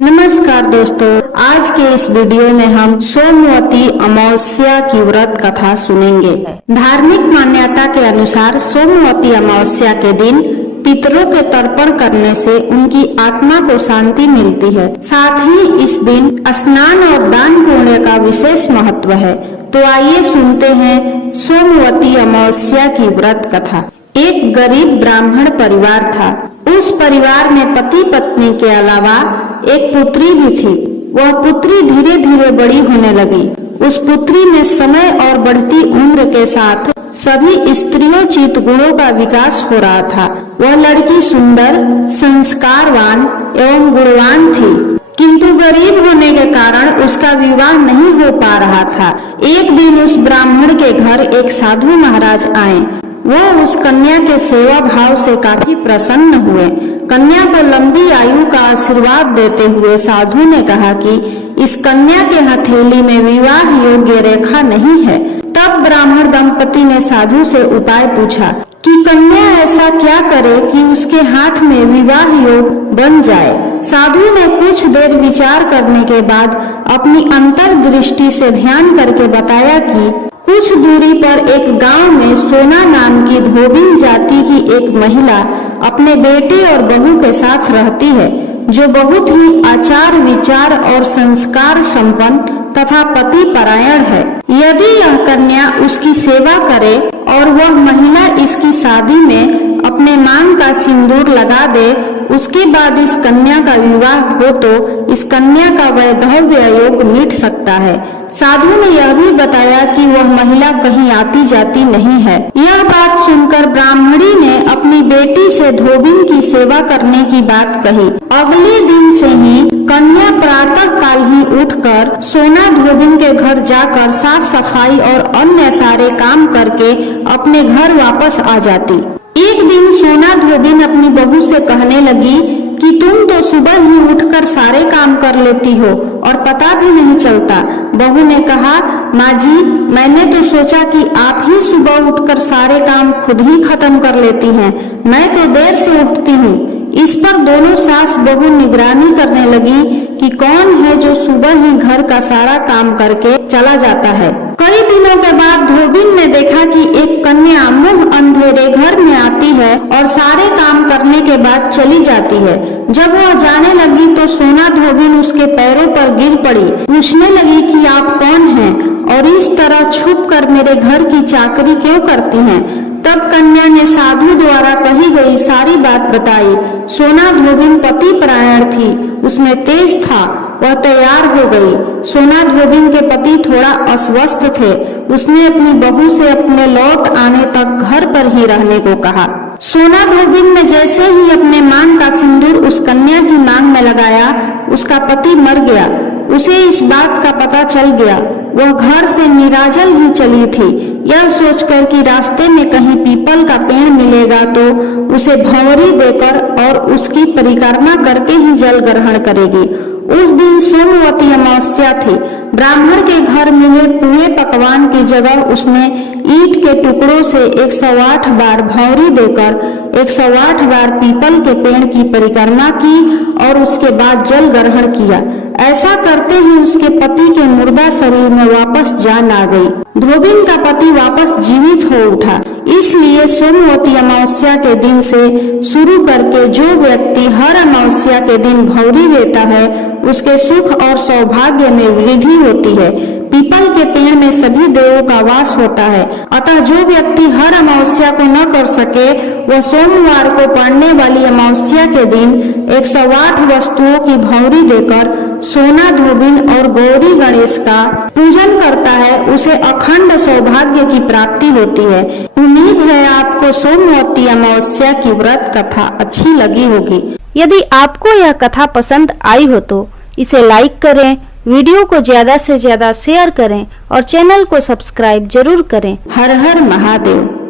नमस्कार दोस्तों, आज के इस वीडियो में हम सोमवती अमावस्या की व्रत कथा सुनेंगे। धार्मिक मान्यता के अनुसार सोमवती अमावस्या के दिन पितरों के तर्पण करने से उनकी आत्मा को शांति मिलती है। साथ ही इस दिन स्नान और दान पुण्य का विशेष महत्व है। तो आइए सुनते हैं सोमवती अमावस्या की व्रत कथा। एक गरीब ब्राह्मण परिवार था। उस परिवार में पति पत्नी के अलावा एक पुत्री भी थी। वह पुत्री धीरे धीरे बड़ी होने लगी। उस पुत्री में समय और बढ़ती उम्र के साथ सभी स्त्रियोचित गुणों का विकास हो रहा था। वह लड़की सुंदर, संस्कारवान एवं गुणवान थी, किंतु गरीब होने के कारण उसका विवाह नहीं हो पा रहा था। एक दिन उस ब्राह्मण के घर एक साधु महाराज आए। वो उस कन्या के सेवा भाव से काफी प्रसन्न हुए। कन्या को लंबी आयु का आशीर्वाद देते हुए साधु ने कहा कि इस कन्या के हथेली में विवाह योग्य रेखा नहीं है। तब ब्राह्मण दंपति ने साधु से उपाय पूछा कि कन्या ऐसा क्या करे कि उसके हाथ में विवाह योग बन जाए। साधु ने कुछ देर विचार करने के बाद अपनी अंतर्दृष्टि से ध्यान करके बताया कि कुछ दूरी पर एक गांव में सोना नाम की धोबिन जाति की एक महिला अपने बेटे और बहू के साथ रहती है, जो बहुत ही आचार विचार और संस्कार संपन्न तथा पति परायण है। यदि यह कन्या उसकी सेवा करे और वह महिला इसकी शादी में अपने मांग का सिंदूर लगा दे, उसके बाद इस कन्या का विवाह हो तो इस कन्या का वैधव्य योग मिट सकता है। साधु ने यह भी बताया कि वह महिला कहीं आती जाती नहीं है। यह बात सुनकर ब्राह्मणी ने अपनी बेटी से धोबिन की सेवा करने की बात कही। अगले दिन से ही कन्या प्रातः काल ही उठकर सोना धोबिन के घर जाकर साफ सफाई और अन्य सारे काम करके अपने घर वापस आ जाती। एक दिन सोना धोबिन अपनी बहू से कहने लगी कि तुम तो सुबह ही उठकर सारे काम कर लेती हो और पता भी नहीं चलता। बहू ने कहा, माँ जी, मैंने तो सोचा कि आप ही सुबह उठकर सारे काम खुद ही खत्म कर लेती हैं। मैं तो देर से उठती हूँ। इस पर दोनों सास बहू निगरानी करने लगी कि कौन है जो सुबह ही घर का सारा काम करके चला जाता है। कई दिनों के बाद धोबिन ने देखा कि एक कन्या मुंह अंधेरे घर में आती है और सारे काम करने के बाद चली जाती है। जब वह जाने लगी तो सोना धोबिन उसके पैरों पर गिर पड़ी। पूछने लगी कि आप कौन हैं और इस तरह छुप कर मेरे घर की चाकरी क्यों करती हैं। तब कन्या ने साधु द्वारा कही गई सारी बात बताई। सोना धोबिन पति परायण थी, उसमें तेज था। वह तैयार हो गई। सोना धोबिन के पति थोड़ा अस्वस्थ थे। उसने अपनी बहू से अपने लौट आने तक घर पर ही रहने को कहा। सोना धोबिन ने जैसे ही अपने मांग का सिंदूर उस कन्या की मांग में लगाया, उसका पति मर गया। उसे इस बात का पता चल गया। वह घर से निराजल ही चली थी। यह सोचकर कि रास्ते में कहीं पीपल का पेड़ मिलेगा तो उसे भंवरी देकर और उसकी परिक्रमा करके ही जल ग्रहण करेगी। उस दिन सोमवती अमावस्या थी। ब्राह्मण के घर मिले पूरे पकवान की जगह उसने ईंट के टुकड़ों से 108 बार भंवरी देकर 108 बार पीपल के पेड़ की परिक्रमा की और उसके बाद जल ग्रहण किया। ऐसा करते ही उसके पति के मुर्दा शरीर में वापस जान आ गई। धोबिन का पति वापस जीवित हो उठा। इसलिए सोमवती अमावस्या के दिन से शुरू करके जो व्यक्ति हर अमावस्या के दिन भंवरी देता है, उसके सुख और सौभाग्य में वृद्धि होती है। पीपल के पेड़ में सभी देवों का वास होता है। अतः जो व्यक्ति हर अमावस्या को न कर सके, वह सोमवार को पड़ने वाली अमावस्या के दिन 108 वस्तुओं की भंवरी देकर सोना धोबिन और गौरी गणेश का पूजन करता है, उसे अखंड सौभाग्य की प्राप्ति होती है। उम्मीद है आपको सोमवती अमावस्या की व्रत कथा अच्छी लगी होगी। यदि आपको यह कथा पसंद आई हो तो इसे लाइक करें, वीडियो को ज्यादा से ज्यादा शेयर करें और चैनल को सब्सक्राइब जरूर करें। हर हर महादेव।